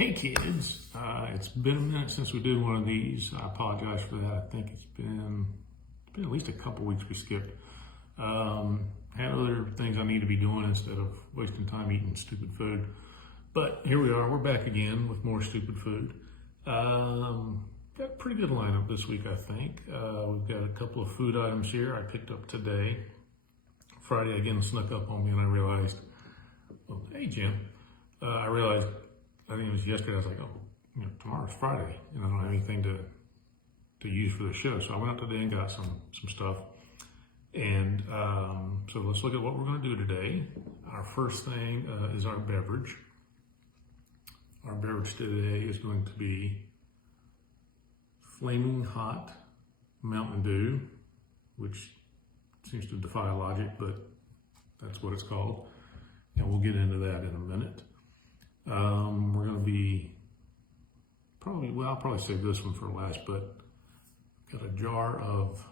Hey kids, it's been a minute since we did one of these. I apologize for that. I think it's been at least a couple weeks we skipped. Had other things I need to be doing instead of wasting time eating stupid food. But here we are, we're back again with more stupid food. Got a pretty good lineup this week, I think. We've got a couple of food items here I picked up today. Friday again snuck up on me and I realized, well, hey Jim, I realized, I think it was yesterday, I was like, oh, tomorrow's Friday, and I don't have anything to use for the show. So I went out today and got some stuff. And so let's look at what we're going to do today. Our first thing is our beverage. Our beverage today is going to be Flaming Hot Mountain Dew, which seems to defy logic, but that's what it's called. And we'll get into that in a minute. We're going to be I'll probably save this one for last, but got a jar of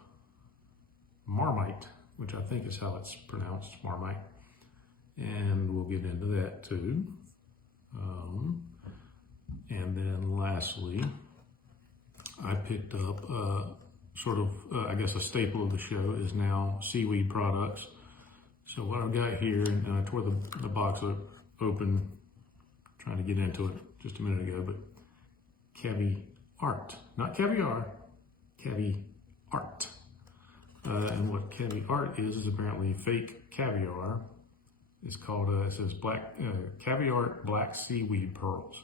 Marmite, which I think is how it's pronounced, Marmite. And we'll get into that too. And then lastly, I picked up I guess a staple of the show is now seaweed products. So what I've got here, and I tore the box open, trying to get into it just a minute ago, but Caviar, not caviar, Caviar. And what Caviar is apparently fake caviar. It's called, it says Caviar Black Seaweed Pearls.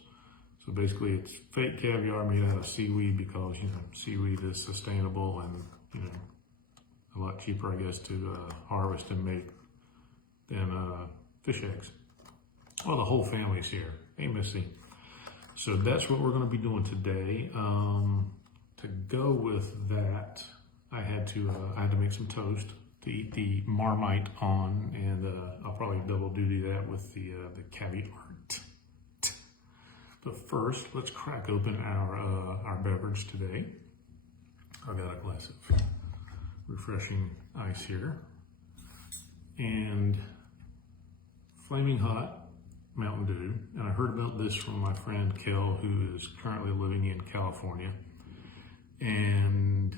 So basically it's fake caviar made out of seaweed because, seaweed is sustainable and, a lot cheaper, I guess, to harvest and make than fish eggs. Well, the whole family's here. Hey, Missy. So that's what we're going to be doing today. To go with that, I had to make some toast to eat the Marmite on, and I'll probably double duty that with the Caviar. But first, let's crack open our beverage today. I've got a glass of refreshing ice here, and Flaming Hot Mountain Dew. And I heard about this from my friend Kel, who is currently living in California. And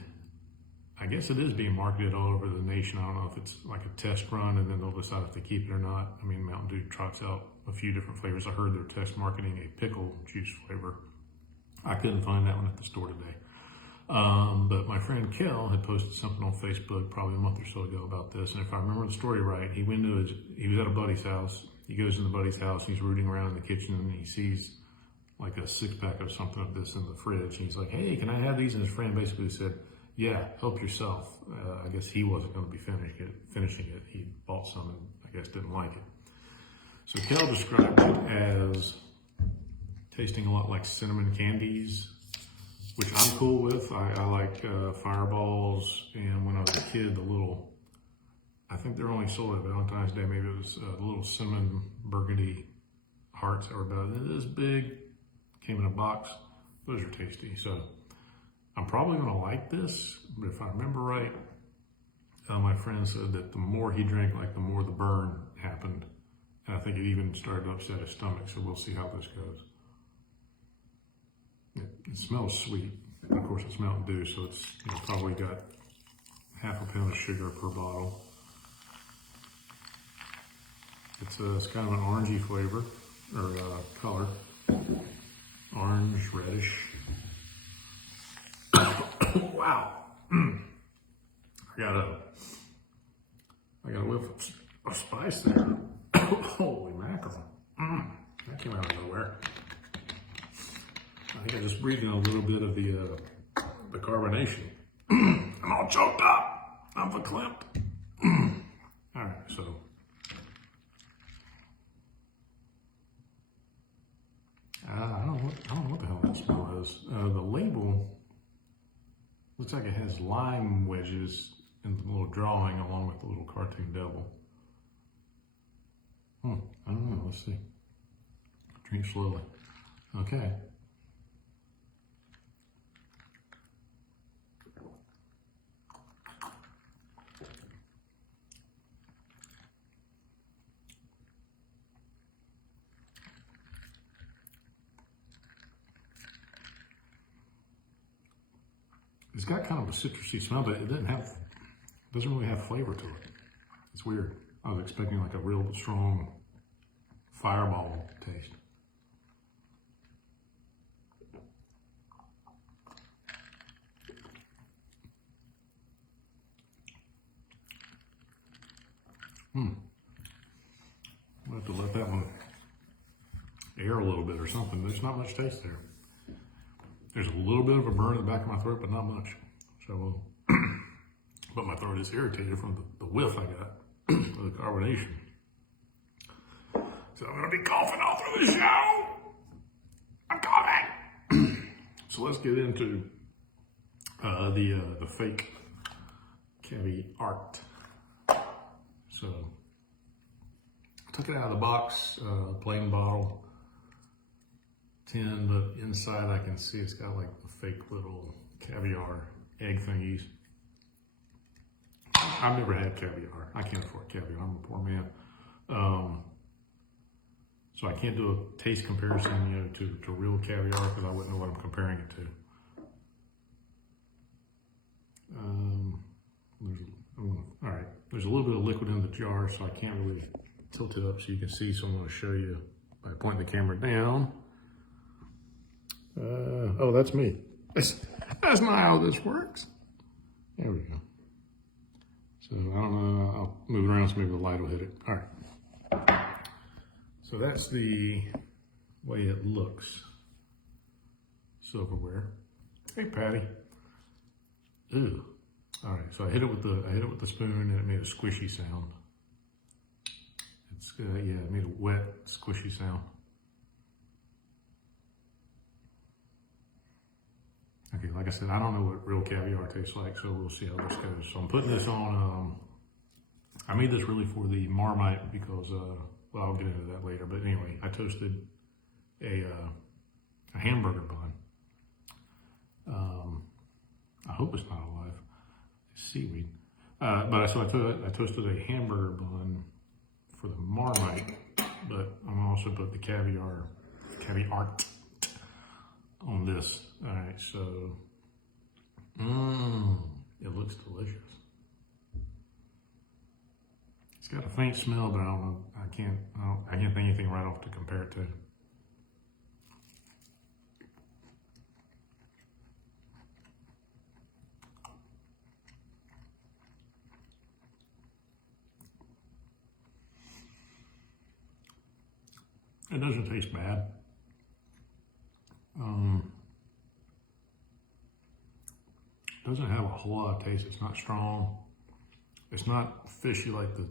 I guess it is being marketed all over the nation. I don't know if it's like a test run and then they'll decide if they keep it or not. I mean, Mountain Dew trots out a few different flavors. I heard they're test marketing a pickle juice flavor. I couldn't find that one at the store today. But my friend Kel had posted something on Facebook probably a month or so ago about this. And if I remember the story right, he was at a buddy's house. He goes in the buddy's house and he's rooting around in the kitchen and he sees like a 6-pack of something of this in the fridge. And he's like, hey, can I have these? And his friend basically said, yeah, help yourself. I guess he wasn't going to be finishing it. He bought some and I guess didn't like it. So Kel described it as tasting a lot like cinnamon candies, which I'm cool with. I like Fireballs, and when I was a kid, I think they're only sold at Valentine's Day. Maybe it was the little cinnamon burgundy hearts that were about this big, came in a box. Those are tasty. So I'm probably going to like this, but if I remember right, my friend said that the more he drank, the more the burn happened. And I think it even started to upset his stomach, so we'll see how this goes. It smells sweet. And of course, it's Mountain Dew, so it's probably got half a pound of sugar per bottle. It's kind of an orangey flavor, or color. Orange, reddish. Wow. I got a whiff of spice there. Holy mackerel. That came out of nowhere. I think I just breathed in a little bit of the carbonation. I'm all choked up. I'm verklempt. All right, so. I don't know what the hell that smell is. The label looks like it has lime wedges in the little drawing along with the little cartoon devil. I don't know, let's see. Drink slowly. Okay. It's got kind of a citrusy smell, but it doesn't really have flavor to it. It's weird. I was expecting like a real strong fireball taste. I'll have to let that one air a little bit or something. There's not much taste there. There's a little bit of a burn in the back of my throat, but not much. So, but my throat is irritated from the whiff I got of the carbonation. So I'm gonna be coughing all through the show. I'm coughing. So let's get into the fake Caviar. So took it out of the box, plain bottle, tin, but inside I can see it's got like the fake little caviar egg thingies. I've never had caviar. I can't afford caviar. I'm a poor man. So I can't do a taste comparison, you know, to real caviar because I wouldn't know what I'm comparing it to. All right, there's a little bit of liquid in the jar, so I can't really tilt it up so you can see. So I'm going to show you by pointing the camera down. Oh, that's me. That's not how this works. There we go. So I don't know, I'll move it around so maybe the light will hit it. All right. So that's the way it looks. Silverware. Hey, Patty. Ooh. All right. So I hit it with the spoon and it made a squishy sound. It's yeah, it made a wet, squishy sound. Okay, like I said, I don't know what real caviar tastes like, so we'll see how this goes. So I'm putting this on. I made this really for the Marmite because, well, I'll get into that later. But anyway, I toasted a hamburger bun. I hope it's not alive. It's seaweed. So I toasted a hamburger bun for the Marmite, but I'm also put the caviar on this. All right, so it looks delicious. It's got a faint smell, but I don't know. I can't think anything right off to compare it to. It doesn't taste bad. Doesn't have a whole lot of taste. It's not strong. It's not fishy like the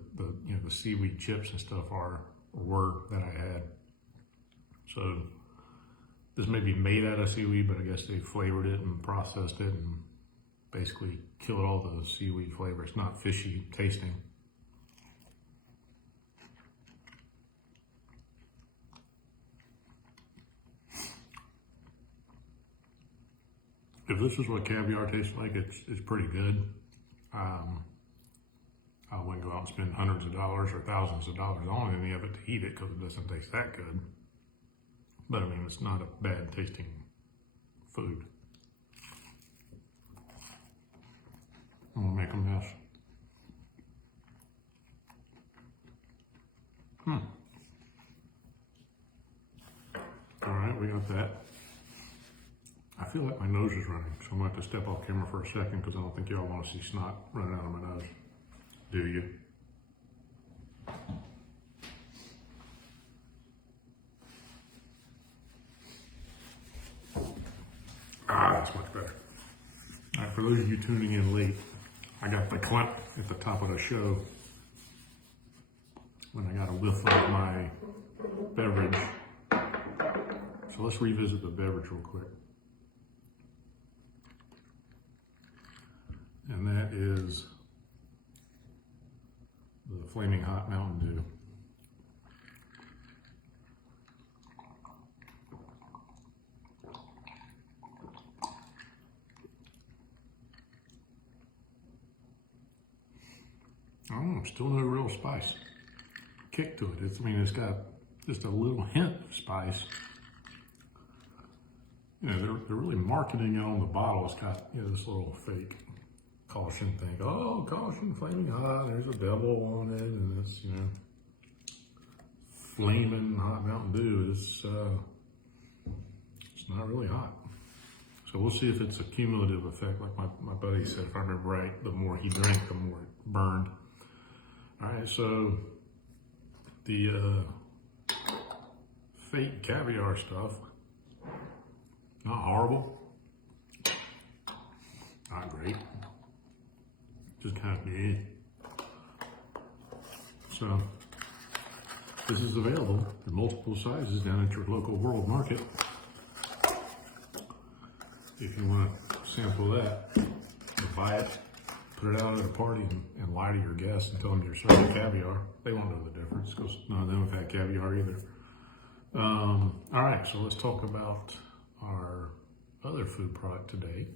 seaweed chips and stuff were that I had. So this may be made out of seaweed, but I guess they flavored it and processed it and basically killed all the seaweed flavor. It's not fishy tasting. If this is what caviar tastes like, it's pretty good. I wouldn't go out and spend hundreds of dollars or thousands of dollars on any of it to eat it because it doesn't taste that good. But I mean, it's not a bad tasting food. I'm gonna make a mess. All right, we got that. I feel like my nose is running, so I'm gonna have to step off camera for a second because I don't think y'all want to see snot running out of my nose. Do you? That's much better. All right, for those of you tuning in late, I got the clap at the top of the show when I got a whiff of my beverage. So let's revisit the beverage real quick. And that is the Flaming Hot Mountain Dew. Oh, still no real spice kick to it. It's got just a little hint of spice. you know, they're really marketing it on the bottle. It's got, you know, this little fake caution thing. Oh, caution, flaming hot. There's a devil on it, and it's, you know, flaming hot Mountain Dew. It's not really hot. So we'll see if it's a cumulative effect. Like my buddy said, if I remember right, the more he drank, the more it burned. All right, so the fake caviar stuff, not horrible, not great, just kind of meh. So this is available in multiple sizes down at your local World Market. If you want to sample that, buy it, put it out at a party, and lie to your guests and tell them you're serving caviar. They won't know the difference because none of them have had caviar either. All right, so let's talk about our other food product today.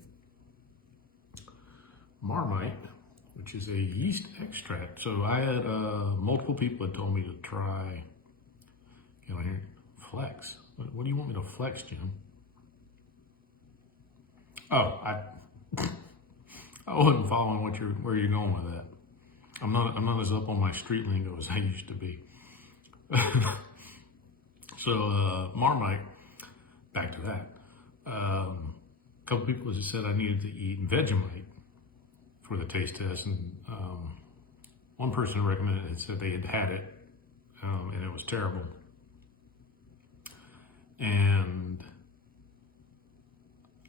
Marmite, which is a yeast extract. So I had multiple people had told me to try, you know, here, flex. What do you want me to flex, Jim? Oh, I wasn't following where you're going with that. I'm not as up on my street lingo as I used to be. So Marmite, back to that. A couple people just said I needed to eat Vegemite for the taste test, and one person recommended it and said they had it, and it was terrible. And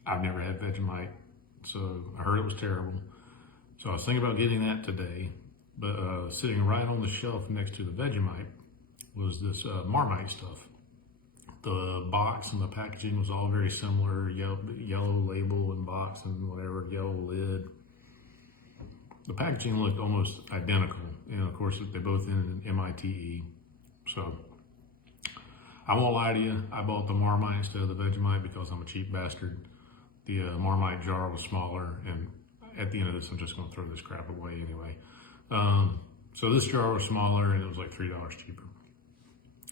I've never had Vegemite, so I heard it was terrible. So I was thinking about getting that today, but sitting right on the shelf next to the Vegemite was this Marmite stuff. The box and the packaging was all very similar, yellow label and box and whatever, yellow lid. The packaging looked almost identical, and of course they both ended in MITE. So I won't lie to you, I bought the Marmite instead of the Vegemite because I'm a cheap bastard. The Marmite jar was smaller, and at the end of this, I'm just going to throw this crap away anyway. So this jar was smaller, and it was like $3 cheaper.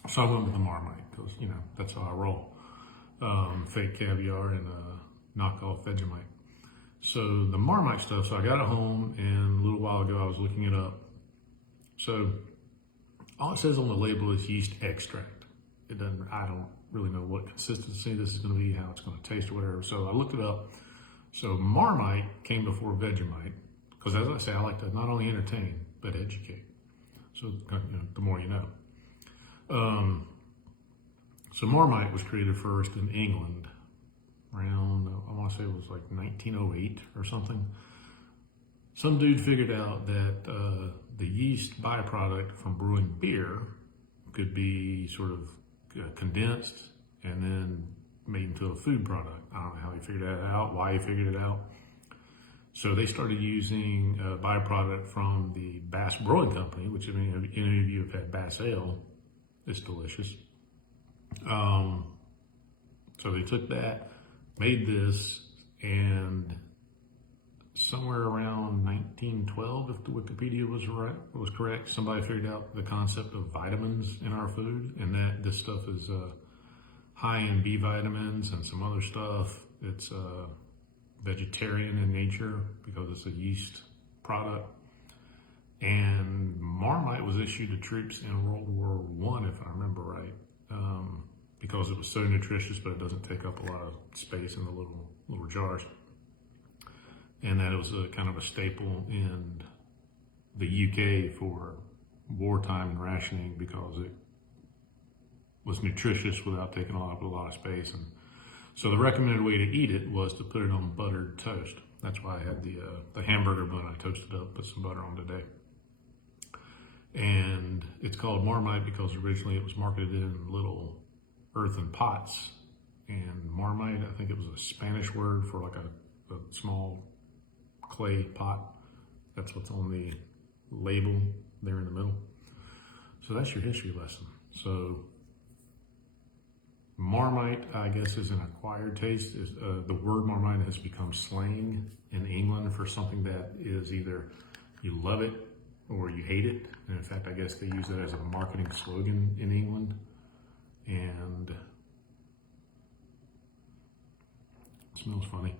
So I went with the Marmite because, you know, that's how I roll. Fake caviar and knockoff Vegemite. So the Marmite stuff, so I got it home, and a little while ago I was looking it up. So all it says on the label is yeast extract. It doesn't, I don't really know what consistency this is going to be, how it's going to taste or whatever. So I looked it up. So Marmite came before Vegemite because, as I say, I like to not only entertain but educate. So, you know, the more you know. So Marmite was created first in England around, I want to say it was like 1908 or something. Some dude figured out that the yeast byproduct from brewing beer could be sort of condensed and then made into a food product. I don't know how he figured that out, why he figured it out. So they started using a byproduct from the Bass Brewing Company, which, I mean, if any of you have had Bass Ale, it's delicious. So they took that, made this, and somewhere around 1912, if the Wikipedia was correct, somebody figured out the concept of vitamins in our food, and that this stuff is high in B vitamins and some other stuff. It's vegetarian in nature because it's a yeast product. And Marmite was issued to troops in World War I, if I remember right, because it was so nutritious, but it doesn't take up a lot of space in the little jars. And that it was a kind of a staple in the UK for wartime and rationing because it was nutritious without taking up a lot of space. And so the recommended way to eat it was to put it on buttered toast. That's why I had the hamburger bun I toasted up, put some butter on today. And it's called Marmite because originally it was marketed in little earthen pots. And Marmite, I think it was a Spanish word for like a small clay pot. That's what's on the label there in the middle. So that's your history lesson. So Marmite, I guess, is an acquired taste. The word Marmite has become slang in England for something that is either you love it or you hate it. And in fact, I guess they use it as a marketing slogan in England. And smells funny.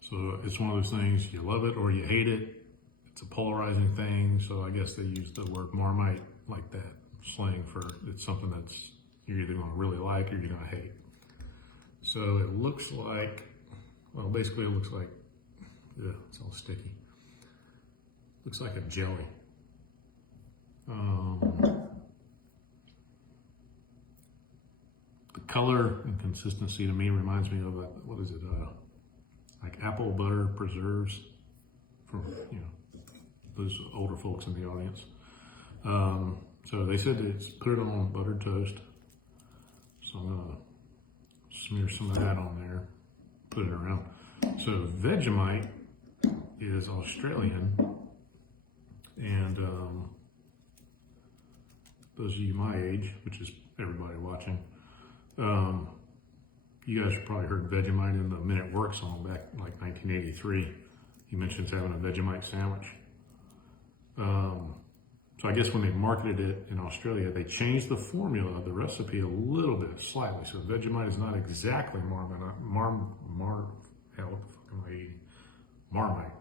So it's one of those things, you love it or you hate it. It's a polarizing thing, so I guess they use the word Marmite like that, slang for it's something that's you're either going to really like or you're going to hate. So it looks like, well, basically it looks like, yeah, it's all sticky. Looks like a jelly. The color and consistency to me reminds me of, what is it, like apple butter preserves from, you know, those older folks in the audience. So they said it's put it on buttered toast. So I'm gonna smear some of that on there, put it around. So Vegemite is Australian, and those of you my age, which is everybody watching, you guys have probably heard Vegemite in the Men at Work song back in like 1983. He mentions having a Vegemite sandwich. So I guess when they marketed it in Australia, they changed the formula of the recipe a little bit, slightly. So Vegemite is not exactly Marmite.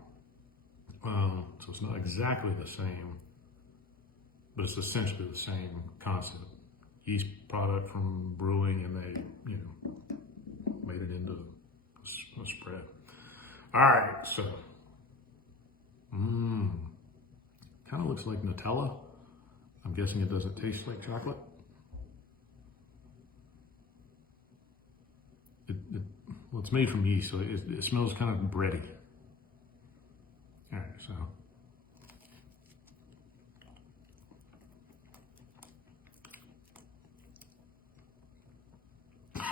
So it's not exactly the same, but it's essentially the same concept. Yeast product from brewing, and they, you know, made it into a spread. All right, so, kind of looks like Nutella. I'm guessing it doesn't taste like chocolate. Well, it's made from yeast, so it smells kind of bready. All right, so.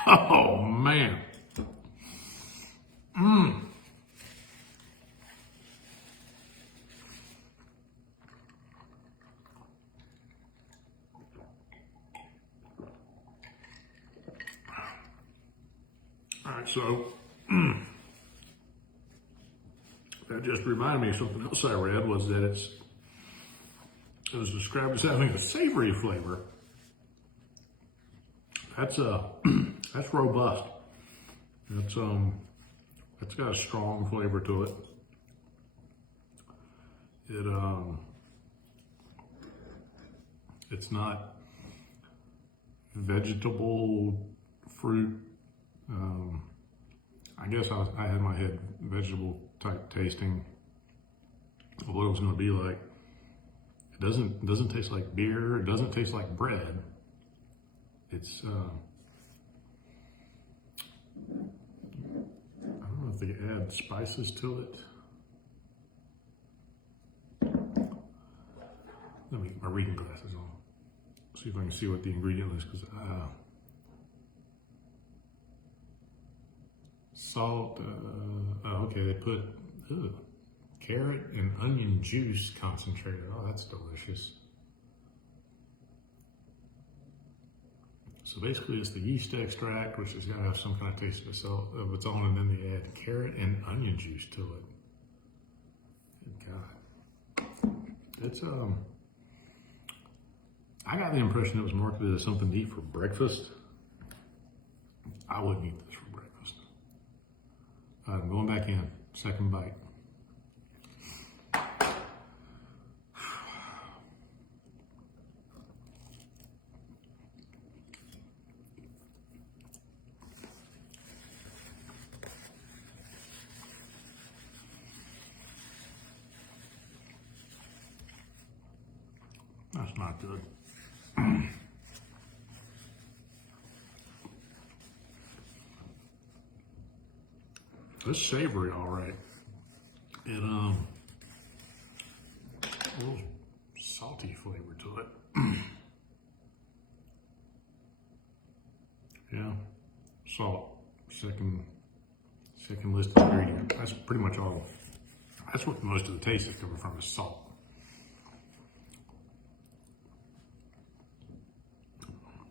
Oh, man. All right, so that just reminded me of something else I read, was that it was described as having a savory flavor. That's that's robust. It's got a strong flavor to it. It's not vegetable fruit. I guess I had in my head vegetable type tasting of what it was going to be like. It doesn't taste like beer. It doesn't taste like bread. It's I don't know if they add spices to it. Let me get my reading glasses on. See if I can see what the ingredient list, because salt. Okay, they put carrot and onion juice concentrated. Oh, that's delicious. So basically it's the yeast extract, which has got to have some kind of taste of its own, and then they add carrot and onion juice to it. Good God. It's, I got the impression it was marketed as something to eat for breakfast. I wouldn't eat this for breakfast. I'm going back in, second bite. That's not good. It's savory, all right. It a little salty flavor to it. Yeah, salt. Second listed ingredient. That's pretty much all. That's what most of the taste is coming from, is salt.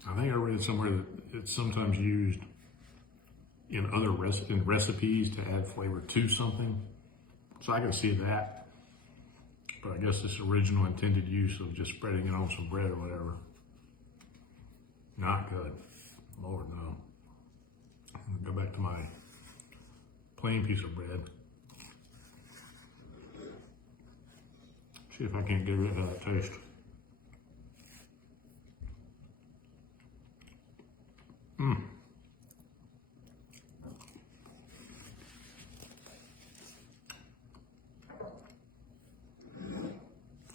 I think I read somewhere that it's sometimes used in other recipes to add flavor to something. So I can see that. But I guess this original intended use of just spreading it on some bread or whatever, not good. Lord, no. I'll go back to my plain piece of bread. See if I can't get rid of that taste.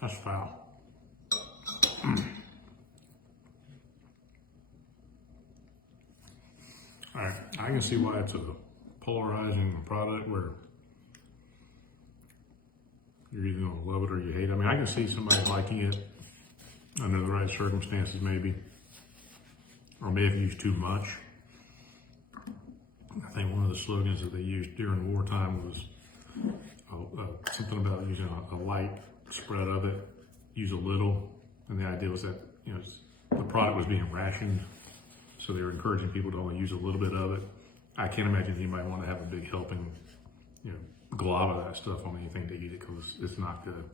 That's foul. All right, I can see why it's a polarizing product where you're either gonna love it or you hate it. I mean, I can see somebody liking it under the right circumstances maybe, or may have used too much. I think one of the slogans that they used during wartime was something about using a light spread of it, use a little, and the idea was that, you know, the product was being rationed, so they were encouraging people to only use a little bit of it. I can't imagine anybody want to have a big helping, you know, glob of that stuff on anything to eat it, because it's not good.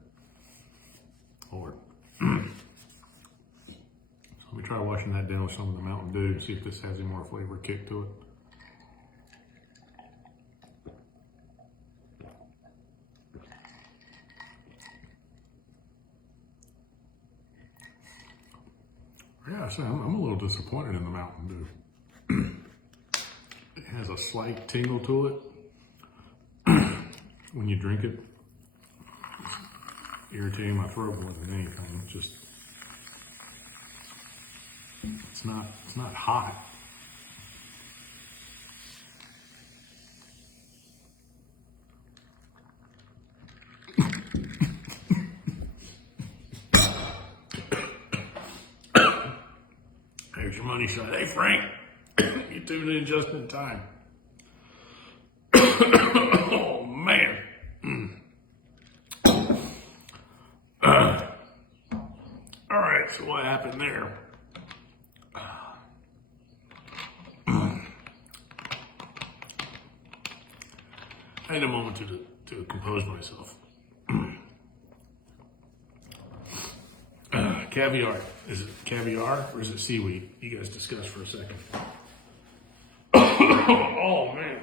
Or so let me try washing that down with some of the Mountain Dew and see if this has any more flavor kick to it. Yeah, so I'm a little disappointed in the Mountain Dew. It has a slight tingle to it when you drink it. It's irritating my throat more than anything. It's just, it's not hot. There's your money shot. Hey, Frank, you tuned in just in time. Oh, man. All right, so what happened there? I had a moment to compose myself. Caviar. Is it caviar or is it seaweed? You guys discuss for a second. Oh, man.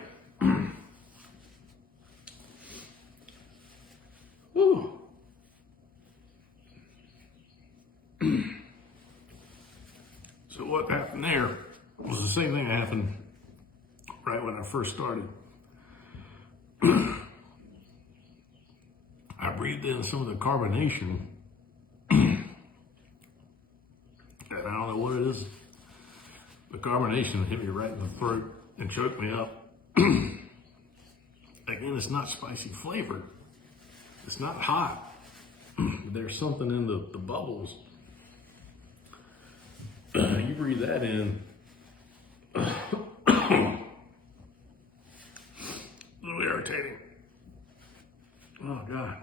Woo. So what happened there was the same thing that happened right when I first started. I breathed in some of the carbonation. I don't know what it is. The carbonation hit me right in the throat and choked me up. Again, it's not spicy flavored. It's not hot. There's something in the bubbles. You breathe that in. A little irritating. Oh, God.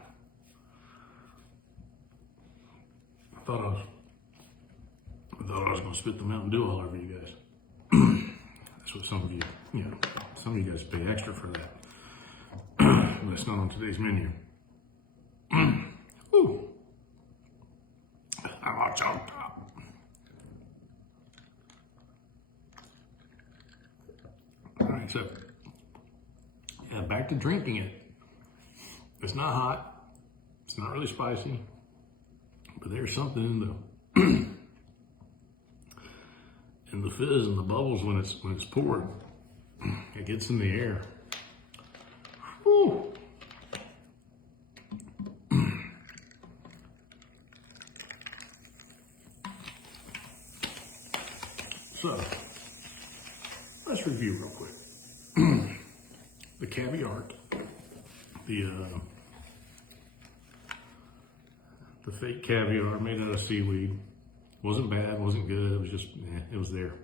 I thought I was going to spit the Mountain Dew all over you guys. That's what some of you guys pay extra for that. But it's not on today's menu. Ooh. I'm all choked up. All right, so yeah, back to drinking it. It's not hot. It's not really spicy. But there's something in the fizz and the bubbles when it's poured. It gets in the air. Whew. So let's review real quick. The Caviar, the fake caviar made out of seaweed. Wasn't bad, wasn't good, it was just, it was there.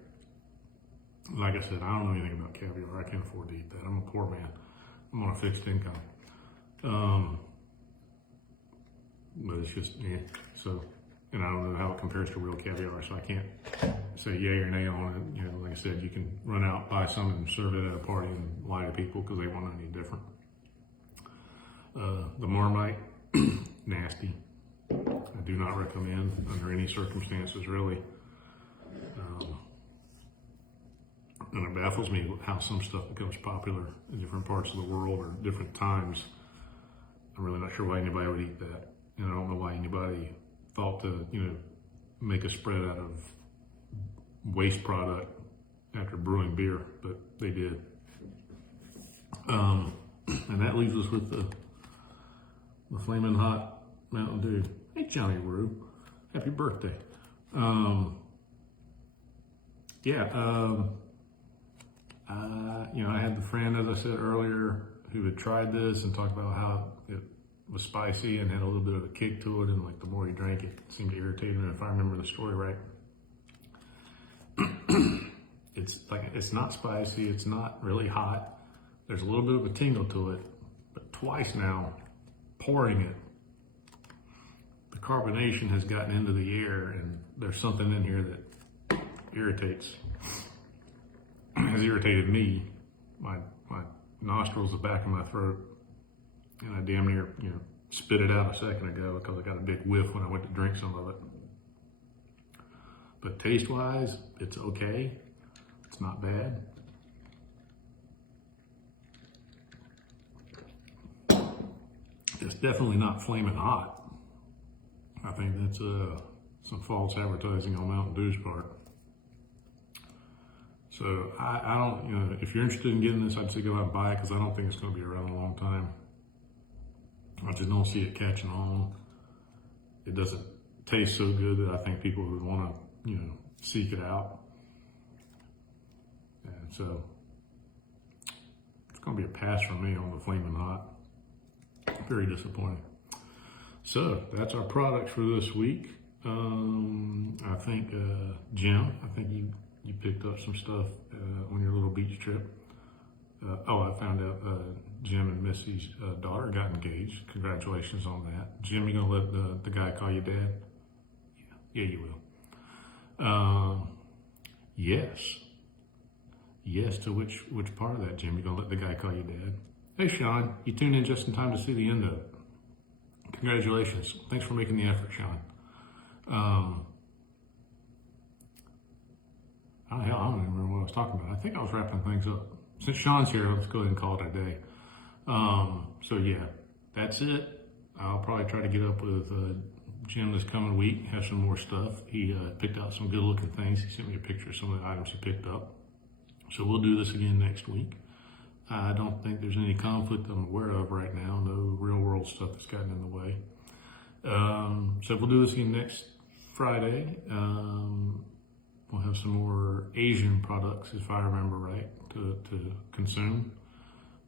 Like I said, I don't know anything about caviar. I can't afford to eat that. I'm a poor man. I'm on a fixed income. But it's just, so, and I don't know how it compares to real caviar, so I can't say yay or nay on it. You know, like I said, you can run out, buy some and serve it at a party and lie to people because they won't know any different. The Marmite, nasty. I do not recommend under any circumstances, really. And it baffles me how some stuff becomes popular in different parts of the world or different times. I'm really not sure why anybody would eat that. And I don't know why anybody thought to, make a spread out of waste product after brewing beer, but they did. And that leaves us with the Flamin' Hot Mountain Dew. Hey, Johnny Roo, happy birthday. I had the friend, as I said earlier, who had tried this and talked about how it was spicy and had a little bit of a kick to it, and like the more he drank it, it seemed to irritate him, if I remember the story right. It's not spicy, it's not really hot. There's a little bit of a tingle to it, but twice now, pouring it, the carbonation has gotten into the air, and there's something in here that irritates. Has irritated me, my nostrils, the back of my throat, and I damn near spit it out a second ago because I got a big whiff when I went to drink some of it. But taste-wise, it's okay. It's not bad. It's definitely not flaming hot. I think that's some false advertising on Mountain Dew's part. So I don't, if you're interested in getting this, I'd say go out and buy it because I don't think it's going to be around a long time. I just don't see it catching on. It doesn't taste so good that I think people would want to, seek it out. And so it's going to be a pass from me on the Flamin' Hot. Very disappointing. So that's our products for this week. I think Jim, you picked up some stuff on your little beach trip. I found out Jim and Missy's daughter got engaged. Congratulations on that. Jim, you gonna let the guy call you dad? Yeah, you will. Yes. Yes, to which part of that, Jim? You gonna let the guy call you dad? Hey, Sean, you tuned in just in time to see the end of it. Congratulations. Thanks for making the effort, Sean. I don't even remember what I was talking about. I think I was wrapping things up. Since Sean's here, let's go ahead and call it a day. So yeah, that's it. I'll probably try to get up with Jim this coming week, have some more stuff. He picked out some good looking things. He sent me a picture of some of the items he picked up. So we'll do this again next week. I don't think there's any conflict I'm aware of right now. No real world stuff that's gotten in the way. So we'll do this again next Friday. We'll have some more Asian products, if I remember right, to consume.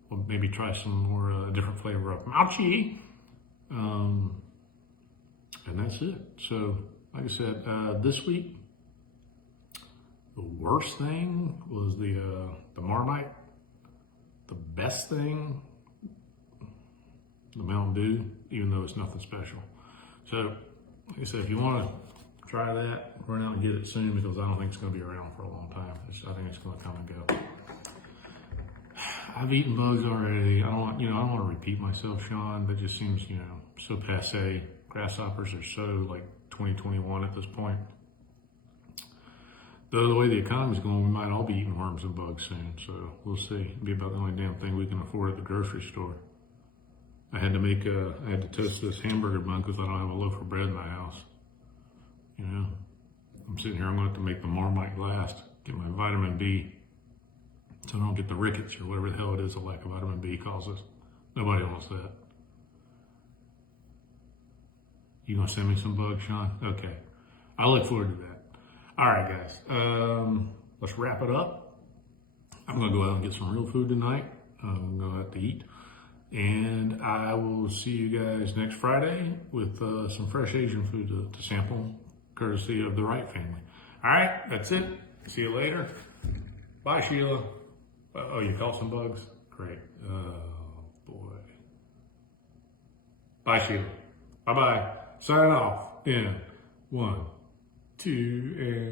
We'll maybe try some more different flavor of mochi. And that's it. So, like I said, this week, the worst thing was the Marmite. The best thing, the Mountain Dew, even though it's nothing special. So, like I said, if you want to try that, run out and get it soon because I don't think it's going to be around for a long time. I think it's going to come and go. I've eaten bugs already. I don't want to repeat myself, Sean. That just seems, so passe. Grasshoppers are so like 2021 at this point. Though the way the economy's going, we might all be eating worms and bugs soon. So we'll see. It'll be about the only damn thing we can afford at the grocery store. I had to toast this hamburger bun because I don't have a loaf of bread in my house. I'm sitting here, I'm going to have to make the Marmite last, get my vitamin B, so I don't get the rickets or whatever the hell it is, the lack of vitamin B causes. Nobody wants that. You gonna send me some bugs, Sean? Okay. I look forward to that. All right, guys. Let's wrap it up. I'm gonna go out and get some real food tonight. I'm gonna go out to eat. And I will see you guys next Friday with some fresh Asian food to sample, courtesy of the Wright family. All right, that's it. See you later. Bye, Sheila. Oh, you caught some bugs? Great. Oh, boy. Bye, Sheila. Bye-bye. Sign off in 1, 2, and...